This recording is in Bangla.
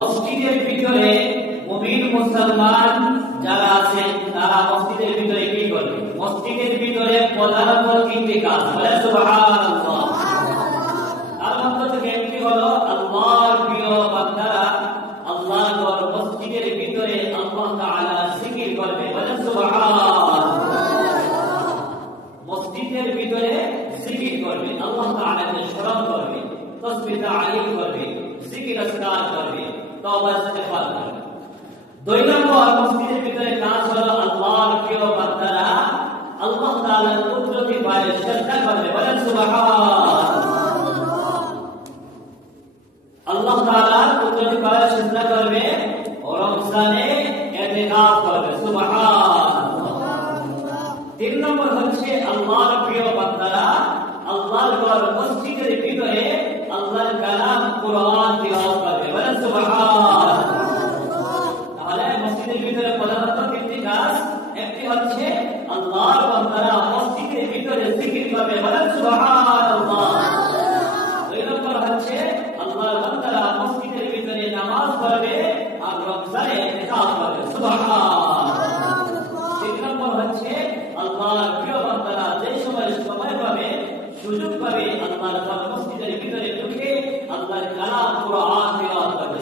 মসজিদের ভিতরে মুমিন মুসলমান যারা আছে তারা মসজিদের ভিতরে কি করবে মসজিদের ভিতরে প্রধানত তিনটি কাজ বলে আল্লাহ করবে বলে, সুবহানাল্লাহ। মসজিদের জিকির করবে, আল্লাহ করবে। দুই নম্বর, মসজিদের ভিতরে কাজ হলো আল্লাহর প্রিয় বান্দারা আল্লাহ তাআলার কুদরতি পায়ে শ্রদ্ধা করবে। বলেন সুবহানাল্লাহ। আল্লাহ তাআলার কুদরতি পায়ে শ্রদ্ধা করবে ও রমজানে ইতিকাফ করবে। সুবহানাল্লাহ। তিন নম্বর হচ্ছে আল্লাহর প্রিয় বান্দারা আল্লাহর ঘর মসজিদের ভিতরে আল্লাহর কালাম কোরআন তিলাওয়াত করবে বলেন সুবহানাল্লাহ তাহলে মসজিদের ভিতরে তিনটি কাজ। একটি হচ্ছে বান্দারা মসজিদের ভিতরে জিকির করবে। সুবহানাল্লাহ। নম্বর হচ্ছে বান্দারা মসজিদের ভিতরে নামাজ পড়বে আর রমজানে করবে। সুবহানাল্লাহ। তিন নম্বর হচ্ছে প্রিয় বান্দারা যে সময় সময় পাবে, সুযোগ পাবে আল্লাহর মসজিদের ভিতরে ঢুকে আল্লাহর কালাম পুরো আন করবে।